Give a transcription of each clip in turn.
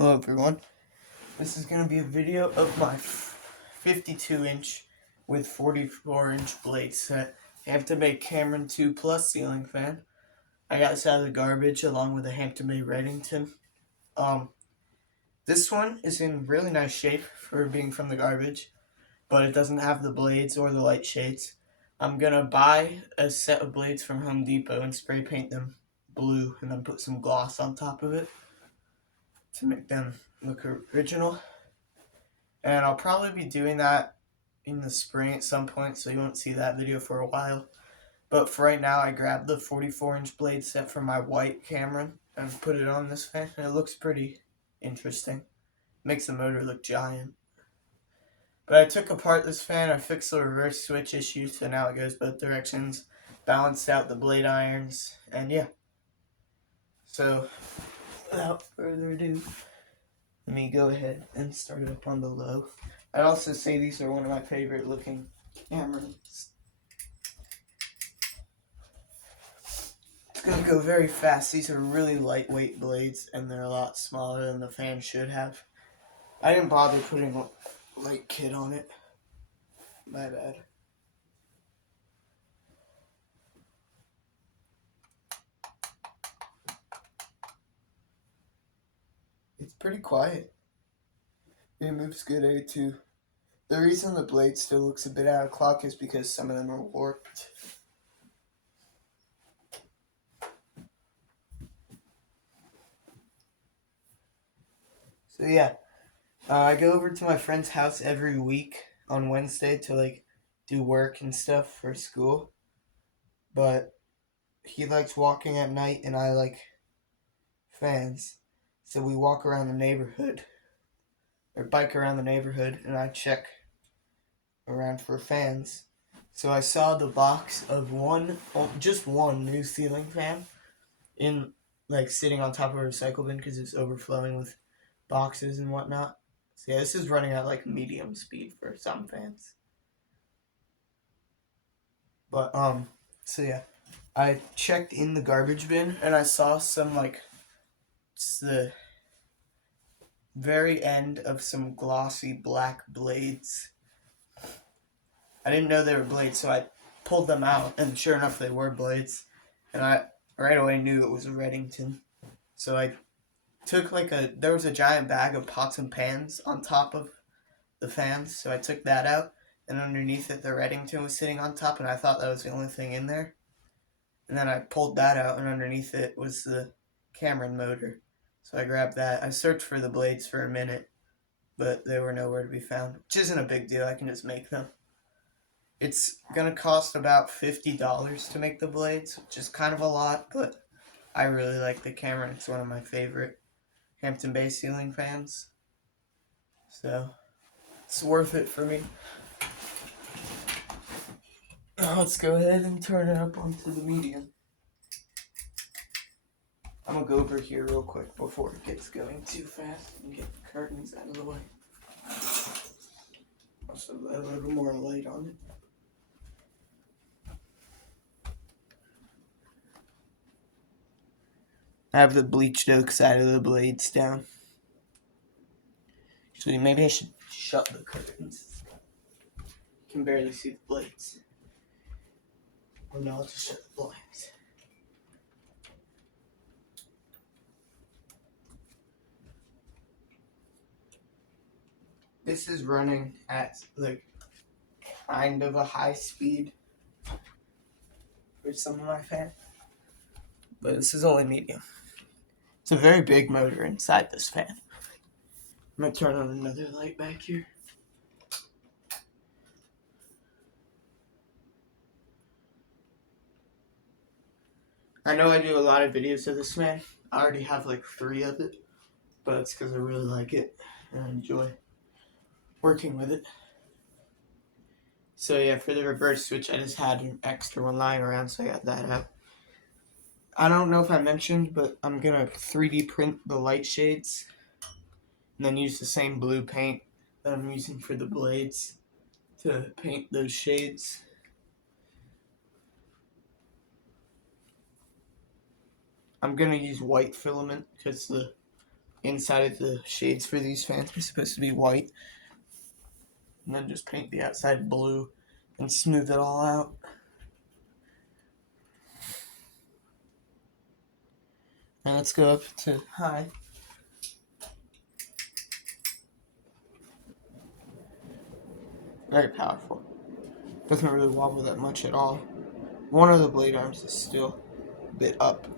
Hello everyone, this is going to be a video of my 52-inch with 44-inch blade set Hampton Bay Cameron II Plus ceiling fan. I got this out of the garbage along with a Hampton Bay Reddington. This one is in really nice shape for being from the garbage, but it doesn't have the blades or the light shades. I'm going to buy a set of blades from Home Depot and spray paint them blue and then put some gloss on top of it to make them look original. And I'll probably be doing that in the spring at some point, so you won't see that video for a while. But for right now, I grabbed the 44-inch blade set from my white Cameron and put it on this fan, and it looks pretty interesting. Makes the motor look giant. But I took apart this fan, I fixed the reverse switch issue, so now it goes both directions, balanced out the blade irons, and yeah. So, without further ado, let me go ahead and start it up on the low. I'd also say these are one of my favorite looking Camerons. It's going to go very fast. These are really lightweight blades and they're a lot smaller than the fan should have. I didn't bother putting a light kit on it. My bad. It's pretty quiet. It moves good too. The reason the blade still looks a bit out of clock is because some of them are warped. So yeah, I go over to my friend's house every week on Wednesday to do work and stuff for school. But he likes walking at night and I like fans. So we walk around the neighborhood, or bike around the neighborhood, and I check around for fans. So I saw the box of just one new ceiling fan sitting on top of a recycle bin because it's overflowing with boxes and whatnot. So yeah, this is running at medium speed for some fans. But so yeah, I checked in the garbage bin and I saw some it's the very end of some glossy black blades. I didn't know they were blades, so I pulled them out, and sure enough, they were blades. And I right away knew it was a Reddington. So I took there was a giant bag of pots and pans on top of the fans, so I took that out, and underneath it, the Reddington was sitting on top, and I thought that was the only thing in there. And then I pulled that out, and underneath it was the Cameron motor. So I grabbed that. I searched for the blades for a minute, but they were nowhere to be found, which isn't a big deal. I can just make them. It's going to cost about $50 to make the blades, which is kind of a lot, but I really like the Cameron. It's one of my favorite Hampton Bay ceiling fans. So, it's worth it for me. Now let's go ahead and turn it up onto the medium. I'm going to go over here real quick before it gets going too fast and get the curtains out of the way. Also, a little more light on it. I have the bleached oak side of the blades down. Actually, maybe I should shut the curtains. You can barely see the blades. Or no, I'll just shut the blinds. This is running at kind of a high speed for some of my fans, but this is only medium. It's a very big motor inside this fan. I'm going to turn on another light back here. I know I do a lot of videos of this fan. I already have 3 of it, but it's because I really like it and I enjoy working with it. So yeah, for the reverse switch, I just had an extra one lying around, so I got that out. I don't know if I mentioned, but I'm going to 3D print the light shades and then use the same blue paint that I'm using for the blades to paint those shades. I'm going to use white filament because the inside of the shades for these fans are supposed to be white. And then just paint the outside blue and smooth it all out. Now let's go up to high. Very powerful. Doesn't really wobble that much at all. One of the blade arms is still a bit up.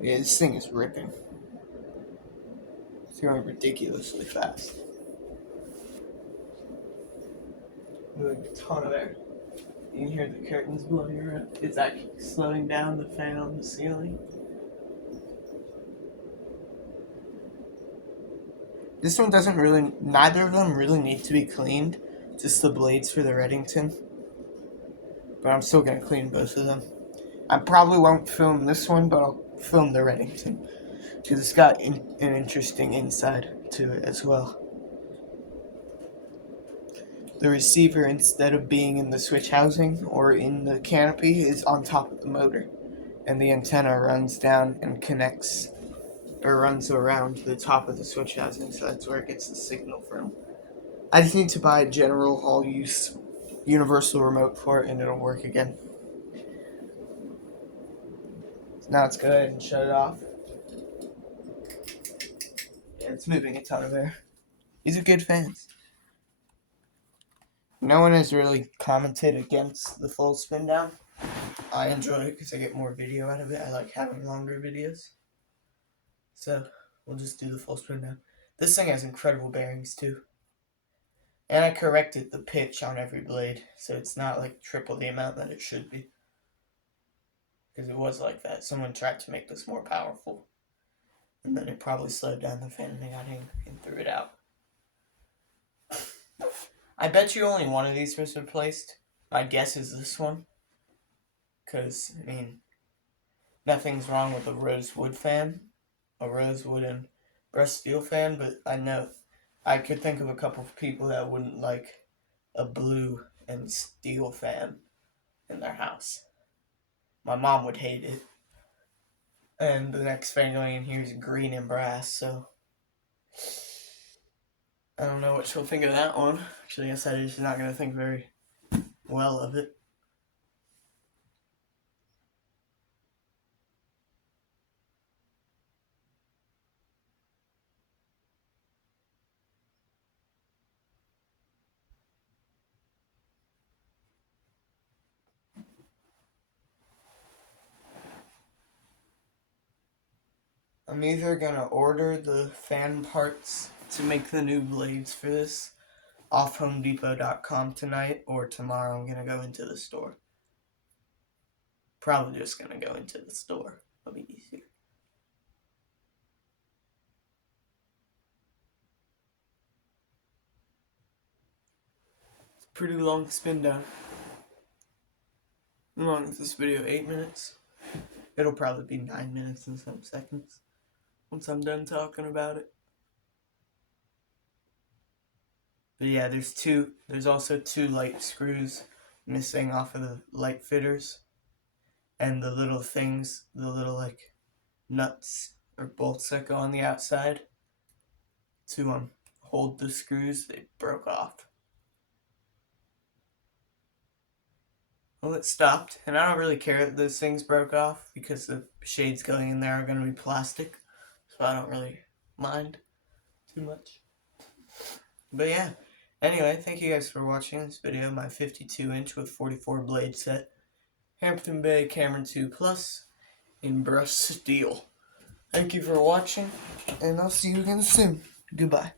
Yeah, this thing is ripping. It's going ridiculously fast. Moving a ton of air. You can hear the curtains blowing around. It's actually slowing down the fan on the ceiling. This one doesn't really, neither of them really need to be cleaned. Just the blades for the Reddington. But I'm still going to clean both of them. I probably won't film this one, but I'll film the Reddington. Because it's got an interesting inside to it as well. The receiver, instead of being in the switch housing or in the canopy, is on top of the motor. And the antenna runs down and connects, or runs around the top of the switch housing, so that's where it gets the signal from. I just need to buy a general all use universal remote for it and it'll work again. So now let's go ahead and shut it off. Yeah, it's moving a ton of air. These are good fans. No one has really commented against the full spin down. I enjoy it because I get more video out of it. I like having longer videos. So we'll just do the full spin down. This thing has incredible bearings too. And I corrected the pitch on every blade, so it's not like triple the amount that it should be. Because it was like that. Someone tried to make this more powerful. And then it probably slowed down the fan and they got in and threw it out. I bet you only one of these was replaced. My guess is this one. Because, I mean, nothing's wrong with a rosewood fan. A rosewood and brushed steel fan, but I know I could think of a couple of people that wouldn't like a blue and steel fan in their house. My mom would hate it. And the next fan going in here is green and brass, so I don't know what she'll think of that one. Actually, I guess she's not going to think very well of it. I'm either going to order the fan parts to make the new blades for this off HomeDepot.com tonight, or tomorrow I'm going to go into the store. Probably just going to go into the store. It'll be easier. It's a pretty long spin down. How long is this video? 8 minutes? It'll probably be 9 minutes and some seconds once I'm done talking about it. But yeah, there's also two light screws missing off of the light fitters. And the little things, the little like nuts or bolts that go on the outside to hold the screws, they broke off. Well, it stopped, and I don't really care that those things broke off because the shades going in there are going to be plastic, so I don't really mind too much. But yeah, anyway, thank you guys for watching this video, my 52-inch with 44 blade set, Hampton Bay Cameron II Plus in brushed steel. Thank you for watching, and I'll see you again soon. Goodbye.